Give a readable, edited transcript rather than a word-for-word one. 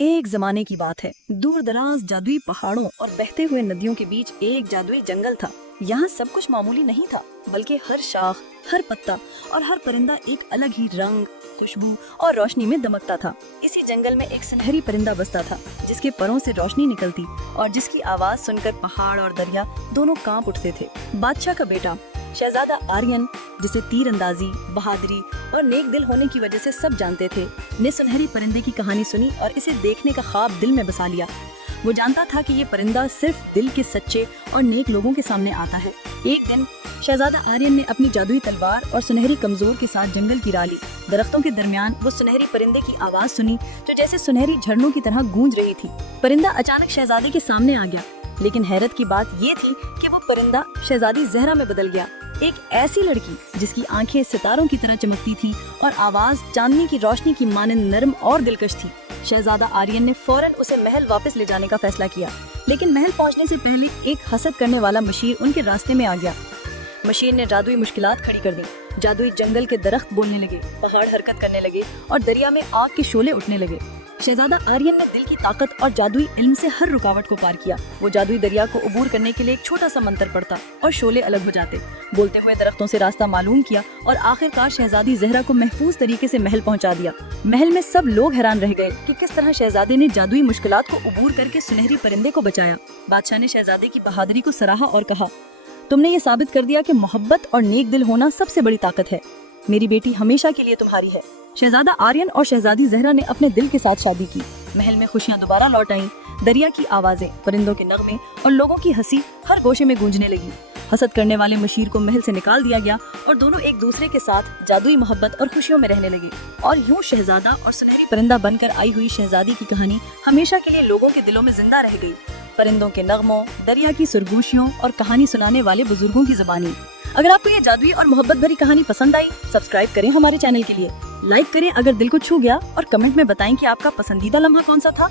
एक जमाने की बात है, दूर दराज जादुई पहाड़ों और बहते हुए नदियों के बीच एक जादुई जंगल था। यहाँ सब कुछ मामूली नहीं था, बल्कि हर शाख, हर पत्ता और हर परिंदा एक अलग ही रंग, खुशबू और रोशनी में दमकता था। इसी जंगल में एक सुनहरी परिंदा बसता था, जिसके परों से रोशनी निकलती और जिसकी आवाज सुनकर पहाड़ और दरिया दोनों कांप उठते थे। बादशाह का बेटा शहजादा आर्यन, जिसे तीर अंदाजी, बहादुरी और नेक दिल होने की वजह से सब जानते थे, ने सुनहरी परिंदे की कहानी सुनी और इसे देखने का ख्वाब दिल में बसा लिया। वो जानता था कि ये परिंदा सिर्फ दिल के सच्चे और नेक लोगों के सामने आता है। एक दिन शहजादा आर्यन ने अपनी जादुई तलवार और सुनहरी कमजोर के साथ जंगल की राह ली। दरख्तों के दरमियान वो सुनहरी परिंदे की आवाज सुनी, जो जैसे सुनहरी झरनों की तरह गूंज रही थी। परिंदा अचानक शहजादे के सामने आ गया, लेकिन हैरत की बात ये थी कि वो परिंदा शहजादी ज़हरा में बदल गया, एक ऐसी लड़की जिसकी आंखें सितारों की तरह चमकती थी और आवाज चांदनी की रोशनी की मानंद नरम और दिलकश थी। शहजादा आर्यन ने फौरन उसे महल वापस ले जाने का फैसला किया, लेकिन महल पहुंचने से पहले एक हसद करने वाला मशीर उनके रास्ते में आ गया। मशीर ने जादुई मुश्किलात खड़ी कर दी। जादुई जंगल के दरख्त बोलने लगे, पहाड़ हरकत करने लगे और दरिया में आग के शोले उठने लगे। शहजादा आर्यन ने दिल की ताकत और जादुई इल्म से हर रुकावट को पार किया। वो जादुई दरिया को अबूर करने के लिए एक छोटा सा मंत्र पढ़ता और शोले अलग हो जाते। बोलते हुए दरख्तों से रास्ता मालूम किया और आखिरकार शहजादी ज़हरा को महफूज तरीके से महल पहुंचा दिया। महल में सब लोग हैरान रह गए कि किस तरह शहजादे ने जादुई मुश्किलात को अबूर करके सुनहरी परिंदे को बचाया। बादशाह ने शहजादे की बहादुरी को सराहा और कहा, तुमने ये साबित कर दिया कि मोहब्बत और नेक दिल होना सबसे बड़ी ताकत है। मेरी बेटी हमेशा के लिए तुम्हारी है। शहजादा आर्यन और शहजादी ज़हरा ने अपने दिल के साथ शादी की। महल में खुशियां दोबारा लौट आईं। दरिया की आवाजें, परिंदों के नगमे और लोगों की हंसी हर गोशे में गूंजने लगी। हसद करने वाले मशीर को महल से निकाल दिया गया और दोनों एक दूसरे के साथ जादुई मोहब्बत और खुशियों में रहने लगे। और यूं शहजादा और सुनहरी परिंदा बनकर आई हुई शहजादी की कहानी हमेशा के लिए लोगों के दिलों में जिंदा रह गई। परिंदों के नगमों, दरिया की सुरगोशियों और कहानी सुनाने वाले बुजुर्गों की ज़बानी। अगर आपको ये जादुई और मोहब्बत भरी कहानी पसंद आई, सब्सक्राइब करें हमारे चैनल के लिए, लाइक करें अगर दिल को छू गया और कमेंट में बताएं कि आपका पसंदीदा लम्हा कौन सा था।